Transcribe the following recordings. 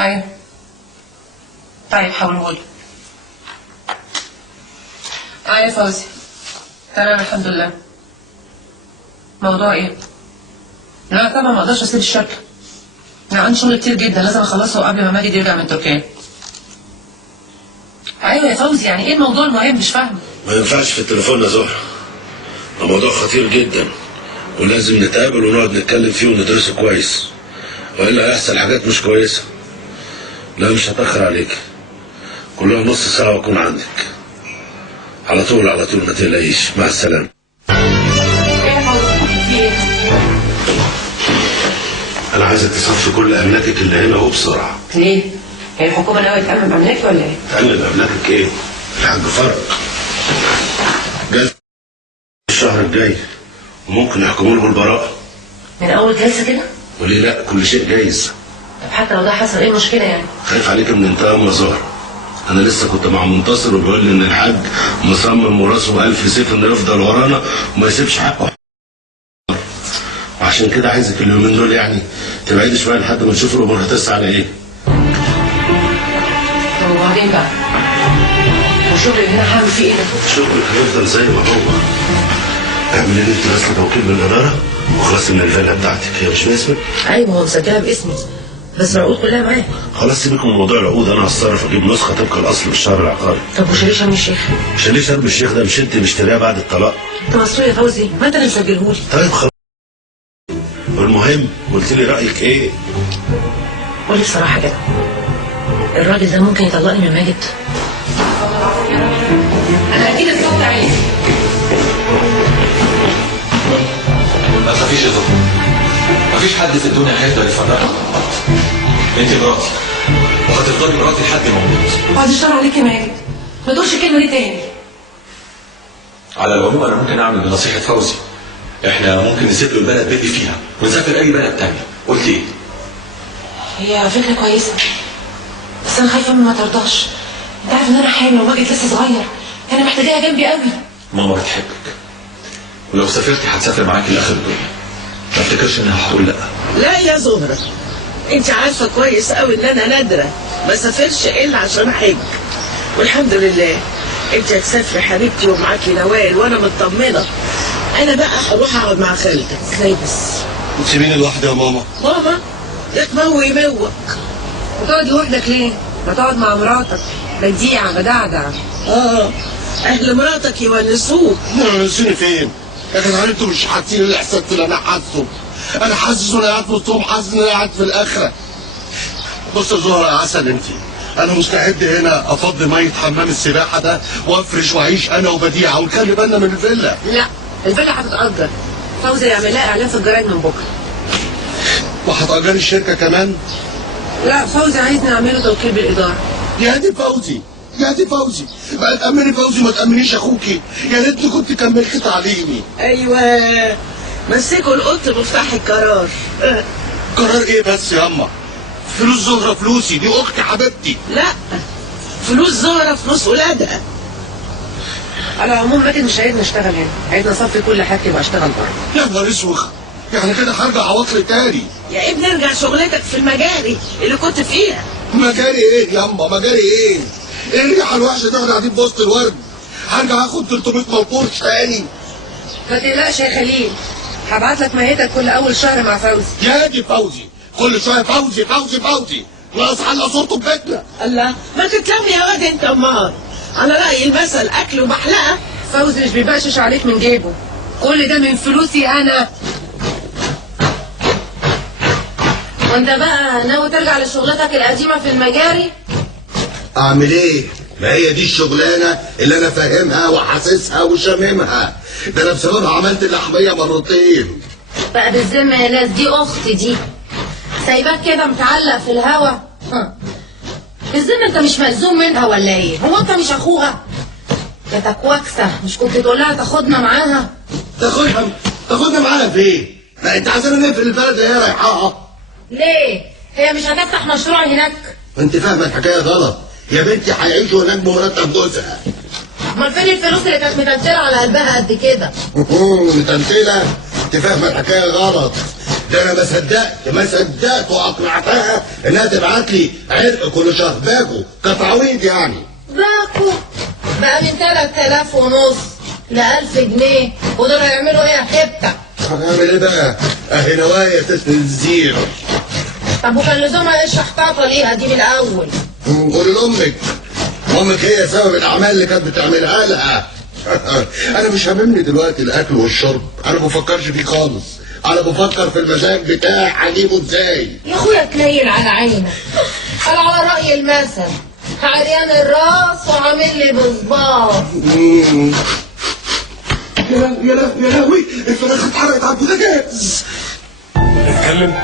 ايوه طيب حولهولي. يا فوزي تمام الحمد لله. موضوع ايه؟ لا طبعا ما اقدرش اسيب الشركه، انا عندي شغل كتير جدا لازم اخلصه قبل ما ماجد يرجع من تركيا. ايوه يا فوزي يعني ايه الموضوع المهم؟ مش فاهمه. ما ينفعش في التليفون يا زهره، الموضوع خطير جدا ولازم نتقابل ونقعد نتكلم فيه وندرسه كويس، والا هيحصل حاجات مش كويسه. لا مش هتاخر عليك، كلها نص ساعه واكون عندك على طول على طول، ما تقلقيش. مع السلامه. ايه يا فوزي في ايه؟ انا عايزك تصفي كل املاكك اللي هنا وبسرعه. ليه؟ هي الحكومه ناويه تأمم املاكي ولا ايه؟ تأمم املاكك ايه؟ الحاج فرج جلسه الشهر الجاي وممكن يحكموا له بالبراءه. من اول جلسه كده؟ وليه لا؟ كل شيء جايز. طب حتى لو ده حصل ايه المشكله يعني؟ خايف عليك من انتقام يا زهر. انا لسه كنت مع منتصر وبيقول لي ان الحاج مصمم وراسه الف سيف انه يفضل ورانا وما يسيبش حقه، وعشان كده عايزك اليومين دول يعني تبعدي شويه لحد ما نشوف الامور هتسعى على ايه. طب وبعدين بقى؟ وشغلي هنا هعمل فيه ايه ده؟ شغلك هيفضل زي ما هو. اعملي لي انت رسل توكيل بالاداره وخلاص من الفيلا بتاعتك. هي مش باسمك؟ ايوه هو مسجلها باسمي بس العقود كلها معايا. خلاص سيبك من موضوع العقود، انا هتصرف اجيب نسخه طبق الاصل من الشهر العقاري. طب وشاليه شرم الشيخ؟ شاليه شرم الشيخ ده مش انت مشتريها بعد الطلاق؟ طب اصل يا فوزي ما انت اللي مسجلهولي. طيب خلاص. والمهم قلت لي رايك ايه؟ قولي الصراحه كده، الراجل ده ممكن يطلقني من ماجد؟ انا اكيد الصوت عليه. ما تخافيش يا زهر، مفيش حد في الدنيا هيقدر يفرقنا من بعض. انت مراتي وهتفضلي مراتي لحد ما اموت. بعد الشر عليك يا ماجد، ما تقولش الكلمه دي تاني. على العموم انا ممكن اعمل بنصيحه فوزي، احنا ممكن نسيب له البلد اللي فيها ونسافر اي بلد تاني. قلت ايه؟ هي فكره كويسه بس انا خايفه ما ترضاش. انت عارف ان انا حامل وماجد لسه صغير، انا محتاجاها جنبي قوي. ماما بتحبك ولو سافرتي هتسافر معاكي لاخر الدنيا، ما افتكرش انها هتقول لا. لا يا زهرة، انت عارفة كويس قوي ان انا نادرة ما سافرش الا عشان احج، والحمد لله انت هتسافري حبيبتي ومعاكي نوال وانا مطمنة. انا بقى هروح اقعد مع خالتك. ازاي بس؟ تسيبيني لوحدي يا ماما؟ ماما ده تموي يموك. وتقعد لوحدك ليه؟ ما تقعد مع مراتك بديعة بدعدع. اهل مراتك يونسوك. يونسوني فين؟ يا جدعان انتوا مش حاسين الاحساس اللي انا حاسه. انا حاسس وانا قاعد في الصوم، حاسس ان انا قاعد في الاخره. بص يا زهره يا عسل، انا مستعد هنا افضي ميه حمام السباحه ده وافرش واعيش انا وبديعه ونخلي بالنا من الفيلا. لا الفيلا هتتأجر، فوزي يعمل لها اعلان في الجرايد من بكره. وهتأجري الشركه كمان؟ لا فوزي عايزني اعمله توكيل بالاداره. يا دي فوزي يا دي فوزي، بقى تأمني فوزي ما تأمنيش اخوكي. يا ريتني كنت كملت تعليمي. ايوه مسكوا القط مفتاح القرار. قرار ايه بس يا اما؟ فلوس زهره فلوسي، دي اختي حبيبتي. لا فلوس زهرة فلوس ولادها. على العموم ماجد مش عايزني اشتغل هنا، عايزني اصفي كل حاجتي واشتغل بره. يا نهار اسوخ، يعني كده هرجع عواطلي تاني. يا ابني ارجع شغلتك في المجاري اللي كنت فيها. مجاري ايه ياما؟ مجاري ايه؟ ايه الريحه الوحشه دي واحنا قاعدين في وسط الورد؟ هرجع اخد 300 ملقوش تاني. ما تقلقش يا خليل، هبعت لك مهيتك كل اول شهر مع فوزي. يا دي فوزي، كل شويه فوزي فوزي فوزي، ناقص حلقه صورته في بيتنا. الله ما تتلم يا واد انت امال. على رأي المثل اكل ومحلقه. فوزي مش بيبقشش عليك من جيبه، كل ده من فلوسي انا. وانت بقى ناوي ترجع لشغلتك القديمه في المجاري؟ اعمل ايه؟ ما هي دي الشغلانه اللي انا فاهمها وحاسسها وشاممها. ده انا بسببها عملت اللحميه مرتين. بقى بالذمه يا ناس، دي اختي دي سايباك كده متعلق في الهوا. بالذمه انت مش ملزوم منها ولا ايه؟ هو انت مش اخوها؟ يا تكوكسه، مش كنت تقول لها تاخدنا معاها؟ تاخدنا معاها فين؟ لا انت عايزانا نقفل البلد اللي هي رايحاها. ليه؟ هي مش هتفتح مشروع هناك؟ انت فاهمه الحكايه غلط يا بنتي. هيعيشوا هناك بمرتب جوزها. امال فين الفلوس اللي كانت متنتله على قلبها قد كده؟ متنتله؟ انت فاهمه الحكايه غلط. ده انا ما صدقت واقنعتها انها تبعت لي عرق كل شهر باكو كتعويض يعني. باكو بقى من 3000 ونص ل 1000 جنيه، ودول هيعملوا ايه يا حته؟ هنعمل ايه بقى؟ اهي نوايا تنزير. طب وكان لزومها ايه الشحطاطه ليها دي من الاول؟ قولي لامك، امك هي سبب الاعمال اللي كانت بتعملها لها. انا مش هاممني دلوقتي الاكل والشرب، انا ما بفكرش فيه خالص، انا بفكر في المزاج بتاعي هجيبه ازاي. يا اخويا تنيل على عينك، قال على راي المثل عريان الراس وعامل لي بصباط. يا لهوي الفراخ اتحرقت على البوتاجاز. نتكلم؟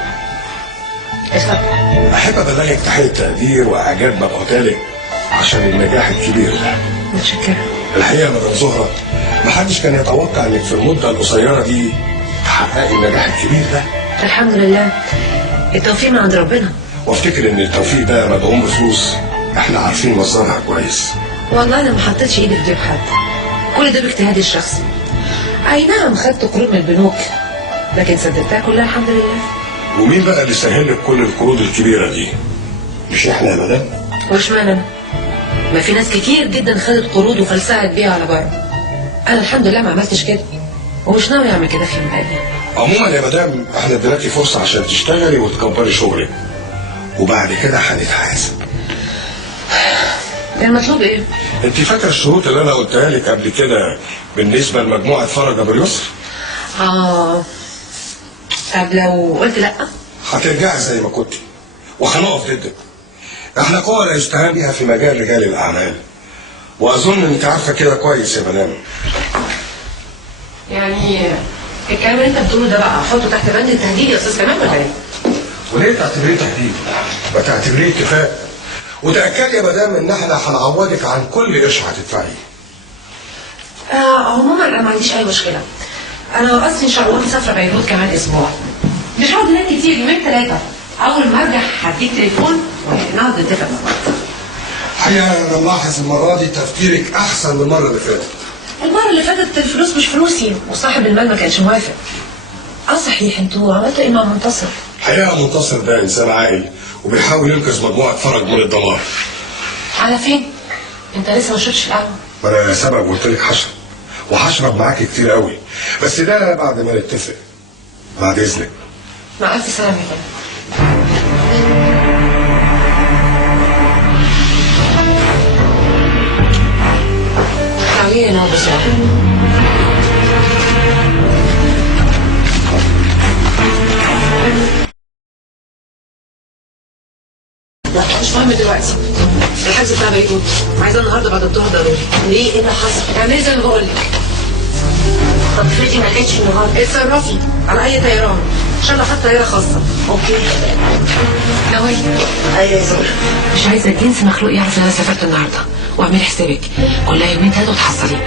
احب ابلغك تحيه تقدير واعجاب مبعوثالك عشان النجاح الكبير ده. متشكرة. الحقيقه مدام زهره محدش كان يتوقع انك في المده القصيره دي تحققي النجاح الكبير ده. الحمد لله، التوفيق من عند ربنا. وافتكر ان التوفيق ده مدعوم بفلوس احنا عارفين مصدرها كويس. والله انا ما حطيتش ايدي في جيب حد، كل ده باجتهادي الشخصي. اي نعم خدت قروض من البنوك لكن سددتها كلها الحمد لله. ومين بقى اللي سهل لك كل القروض الكبيره دي؟ مش احنا يا مدام؟ وش معنى؟ ما في ناس كتير جدا خدت قروض وفلسعت بيها على بره. انا الحمد لله ما عملتش كده ومش ناوي اعمل كده في يوم من الايام. عموما يا مدام احنا اديناكي فرصه عشان تشتغلي وتكبري شغلك وبعد كده هنتحاسب. المطلوب ايه؟ انت فاكره الشروط اللي انا قلتها لك قبل كده بالنسبه لمجموعه فرج ابو اليسر؟ طب لو قلت لا؟ هترجعي زي ما كنتي وهنقف ضدك. احنا قوة لا يستهان بيها في مجال رجال الاعمال، واظن انك عارفه كده كويس يا مدام. يعني الكلام اللي انت بتقوله ده بقى احطه تحت بند التهديد يا استاذ كمال ولا ايه؟ وليه تعتبريه تهديد؟ ما تعتبريه اتفاق. وتاكدي يا مدام ان احنا هنعوضك عن كل قرش هتدفعيه. عموما انا ما عنديش اي مشكله. انا اصلي ان شاء الله مسافره بيروت كمان اسبوع، مش هقعد هناك كتير، يومين 3. اول ما ارجع هديك تليفون ونقعد نتفق مع بعض. الحقيقه انا ملاحظ المره دي تفكيرك احسن من المره اللي فاتت. المره اللي فاتت الفلوس مش فلوسي وصاحب المال ما كانش موافق. صحيح انتوا عملتوا ايه مع منتصر؟ الحقيقه منتصر ده انسان عاقل وبيحاول ينقذ مجموعه فرج من الدمار. على فين؟ انت لسه ما شربتش القهوه؟ ما انا سبق قلت لك هشرب وهشرب معاكي كتير قوي، بس ده بعد ما نتفق. بعد اذنك. مع الف سلامه يا فندم. تعالي نقعد بسرعه. مش مهم دلوقتي، الحجز بتاع بيروت عايزاه النهارده بعد الظهر ضروري. ليه؟ ايه اللي حصل؟ اعملي زي ما بقول لك. طب افرضي ما لقيتش النهارده؟ اتصرفي على اي طيران، ان شاء الله حتى طياره خاصه. اوكي. نوال. ايوه يا زهر. مش عايزه جنس مخلوق يعرف ان انا سافرت النهارده، واعملي حسابك كلها يومين 3 وتحصلي.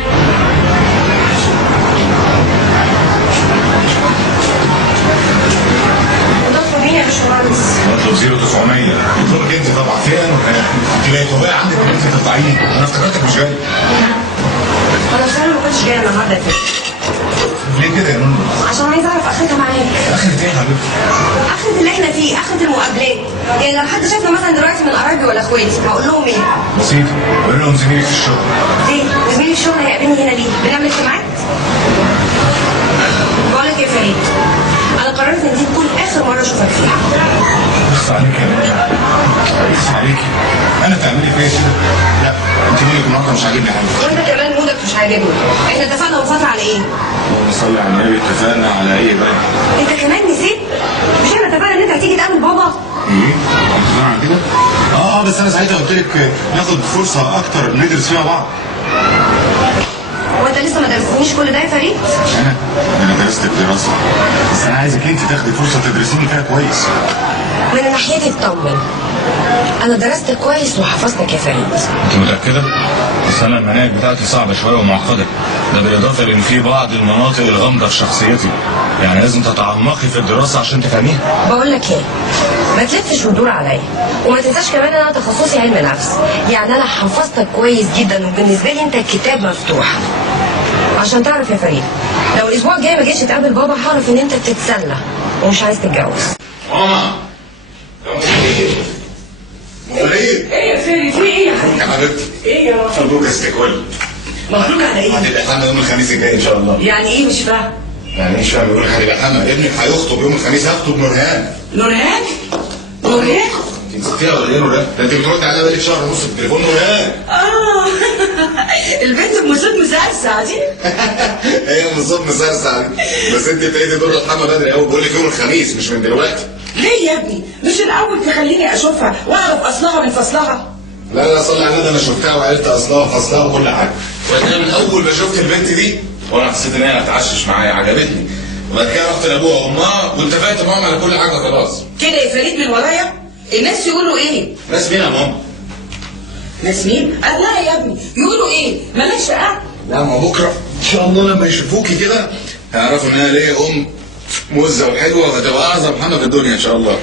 يا باشمهندس اطلب 0900. اطلبك انت طبعا. فين؟ انت بقت هوايه عندك ان انت تقطعيني، انا افتكرتك مش جاي. انا بصراحه ما كنتش جايه النهارده يا فندم. ليه كده يا نونو؟ عشان عايزه اعرف اخرتها معاك. اخرة ايه يا حبيبتي؟ اخرة اللي احنا فيه، اخرة المقابلات. يعني لو حد شافنا مثلا دلوقتي من قرايبي ولا اخواتي هقول لهم ايه؟ بسيط، قول لهم زميلي في الشغل. ليه؟ وزميلي في الشغل هيقابلني هنا ليه؟ بنعمل اجتماعات؟ بقول لك ايه يا فريد؟ انا قررت ان دي تكون اخر مره اشوفك فيها. اخص عليك يا بنت، اخص عليكي. انا تعملي فيا كده؟ لا، انت مودك النهارده مش عاجبني حاجه. وانت كمان مودك مش عاجبني. احنا اتفقنا من فتره على ايه؟ اللهم صل على النبي. اتفقنا على ايه بقى؟ انت كمان نسيت؟ مش احنا اتفقنا ان انت هتيجي تقابل بابا؟ ايه؟ اتفقنا على كده؟ بس انا ساعتها قلت لك ناخد فرصه اكتر ندرس فيها بعض. وانت لسه ما درستنيش كل ده يا فريد؟ انا درست الدراسه، بس انا عايزك انت تاخدي فرصه تدرسيني فيها كويس. من ناحيتي اطمن، انا درست كويس وحفظتك يا فريد. انت متاكده؟ بس انا المناهج بتاعتي صعبه شويه ومعقده، ده بالاضافه لان في بعض المناطق الغامضه في شخصيتي، يعني لازم تتعمقي في الدراسه عشان تفهميها. بقول لك ايه، ما تلفش وتدور عليا، وما تنساش كمان انا تخصصي علم نفس، يعني انا حفظتك كويس جدا وبالنسبه لي انت الكتاب مفتوح. عشان تعرف يا فريد، لو الاسبوع الجاي ما جيتش تقابل بابا هعرف ان انت بتتسلى ومش عايز تتجوز. ماما فريد. ايه يا فريد؟ في ايه يا حبيبي؟ يا حبيبتي ايه يا رب؟ مبروك يا ست كل. مبروك على ايه؟ هتبقى حامل يوم الخميس الجاي ان شاء الله. يعني ايه مش فاهم؟ يعني مش فاهم، بيقول لك هتبقى حامل، ابنك هيخطب يوم الخميس، هيخطب نورهان. نورهان؟ نورهان؟ انت نسيتيها ولا ايه نورهان؟ ده انت بترد عليها بقالك شهر ونص في التليفون. نورهان البنت بمصوت مسرسع دي. هي مصاب مسرسع دي، بس انت ابتديتي دور الحما بدري قوي، بقول لك يوم الخميس مش من دلوقتي. ليه يا ابني؟ مش الاول تخليني اشوفها واعرف اصلها من فصلها؟ لا صلي على النبي، انا شفتها وعرفت اصلها وفصلها وكل حاجه، وانا من اول ما شفت البنت دي وانا حسيت ان هي هتعشش معايا، عجبتني، وبعد كده رحت لابوها وامها واتفقت معاهم على كل حاجه خلاص. كده يا فريد من ورايا؟ الناس يقولوا ايه؟ ناس مين يا ماما؟ ناس مين؟ قال لا يا ابني، يقولوا ايه؟ مالكش شقه؟ لا ما بكره ان شاء الله لما يشوفوكي كده هيعرفوا انها ليا ام موزه وحلوه وهتبقى اعظم حما في الدنيا ان شاء الله.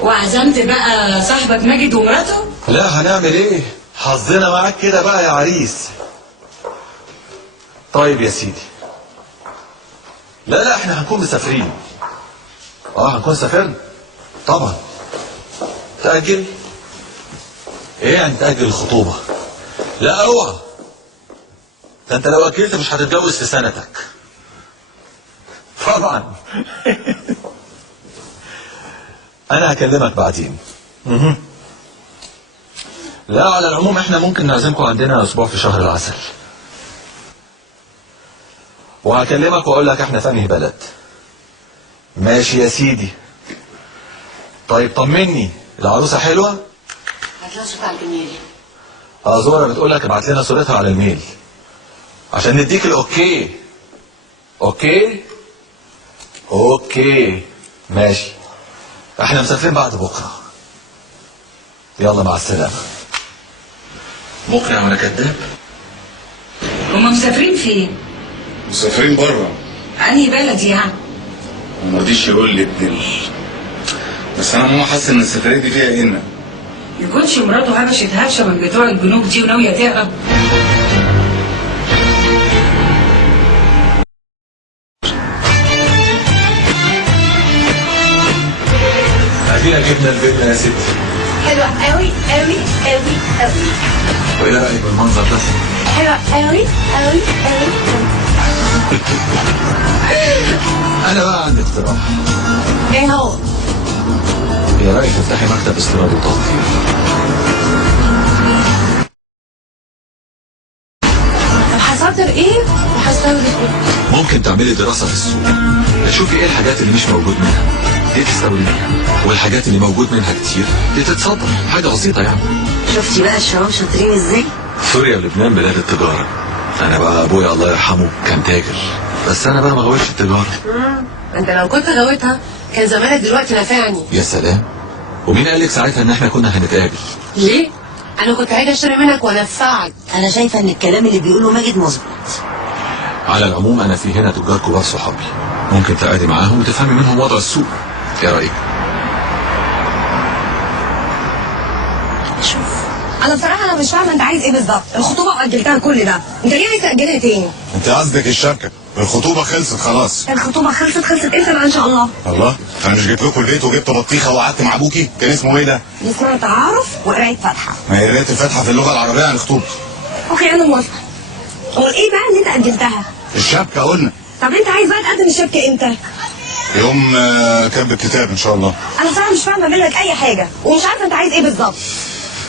وعزمت بقى صاحبك ماجد ومراته؟ لا هنعمل ايه؟ حظنا معاك كده بقى يا عريس. طيب يا سيدي، لا احنا هنكون مسافرين. هنكون سافرنا طبعا. تأجل؟ ايه يعني تأجل الخطوبة؟ لا اوعى، ده انت لو اكلت مش هتتجوز في سنتك طبعا. انا هكلمك بعدين. لا على العموم احنا ممكن نعزمكم عندنا اسبوع في شهر العسل، وهكلمك واقول لك احنا في انهي بلد. ماشي يا سيدي. طيب طمني، العروسه حلوه؟ هتلاقي صوت على الجميل. زورة بتقول لك ابعت لنا صورتها على الميل عشان نديك الاوكي. اوكي ماشي، احنا مسافرين بعد بكره. يلا مع السلامه. مقنع ولا كذاب؟ هما مسافرين فين؟ مسافرين بره. انهي بلد يعني؟ ما رضيش يقول لي ابن بس انا ماما حاسه ان السفريه دي فيها ان يكونش مراته هبشت هبشه من بتوع البنوك دي وناويه تهرب. ادينا جبنا الفيلا يا ستي. حلوة قوي قوي قوي قوي. وايه رايك بالمنظر ده؟ حلوة قوي قوي قوي. انا بقى عندي اقتراح. ايه هو؟ ايه رايك تفتحي مكتب استيراد وتصدير؟ طب هصدر ايه وهستورد ايه؟ ممكن تعملي دراسه في السوق، تشوفي ايه الحاجات اللي مش موجود منها دي تستورديها، والحاجات اللي موجود منها كتير دي تتصدر. حاجه بسيطه يعني. شفتي بقى الشباب شاطرين ازاي؟ سوريا ولبنان بلاد التجاره. انا بقى ابويا الله يرحمه كان تاجر، بس انا بقى ما غاويش التجاره. انت لو كنت غاوتها كان زمانك دلوقتي نافعني. يا سلام، ومين قال لك ساعتها ان احنا كنا هنتقابل؟ ليه؟ انا كنت عايزه اشتري منك وانفعك. انا شايفه ان الكلام اللي بيقوله ماجد مظبوط. على العموم انا في هنا تجار كبار صحابي، ممكن تقعدي معاهم وتفهمي منهم وضع السوق. ايه رايك؟ شوف، انا بصراحه انا مش فاهمه انت عايز ايه بالظبط. الخطوبه اجلتها كل ده، انت ليه عايز تاجلها تاني؟ انت قصدك الشبكه؟ الخطوبه خلصت خلاص. الخطوبه خلصت امتى بقى ان شاء الله؟ الله، انا مش جيت لكم البيت وجبت بطيخه وقعدت مع ابوكي؟ كان اسمه ايه ده؟ اسمها تعارف وقرايه فاتحه. ما هي قرايه الفاتحه في اللغه العربيه عن خطوبه. اوكي انا موافقه. امال ايه بقى اللي انت اجلتها؟ الشبكه قلنا. طب انت عايز بقى تقدم الشبكه امتى؟ يوم كتب الكتاب ان شاء الله. انا بصراحه مش فاهمه منك اي حاجه ومش عارفه انت عايز ايه بالظبط.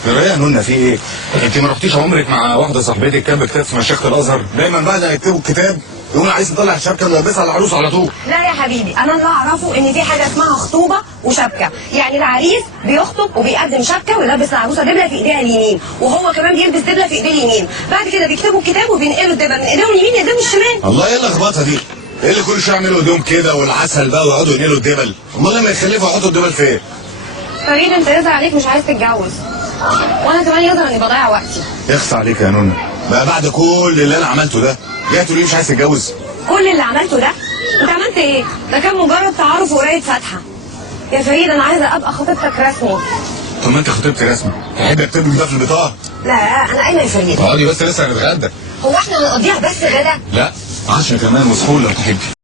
يا نونا في ايه؟ انت ما رحتيش عمرك مع واحده صاحبتك كان كتاب في مشيخه الازهر؟ دايما بعد ما يكتبوا الكتاب يقولوا عايز تطلع الشبكه ونلبسها على العروس على طول. لا يا حبيبي، انا اللي اعرفه ان في حاجه اسمها خطوبه وشبكه، يعني العريس بيخطب وبيقدم شبكه ويلبس العروسه دبله في ايديها اليمين، وهو كمان بيلبس دبله في ايديه اليمين، بعد كده بيكتبوا الكتاب وبينقلوا الدبله من ايديهم اليمين لايديهم الشمال. الله، ايه اللخبطه دي؟ ايه اللي كل شويه يعملوا ايديهم كده والعسل بقى ويقعدوا ينقلوا الدبل؟ امال لما يخلفوا يحطوا الدبل فين؟ فريد انت يظهر عليك مش عايز تتجوز، وانا كمان يظهر اني بضيع وقتي. يخص عليك يا نونا، بقى بعد كل اللي انا عملته ده جاي تقولي مش عايز تتجوز؟ كل اللي عملته ده؟ انت عملت ايه؟ ده كان مجرد تعارف وقرايه فاتحه. يا فريد انا عايزه ابقى خطيبتك رسمي. طب ما انت خطيبتي رسمي، تحب اكتب لك ده في البطاقه؟ لا انا قايمه يا فريد. اقعدي بس لسه هنتغدى. هو احنا هنقضيها بس غدا؟ لا، عشا كمان وسحور لو تحبي.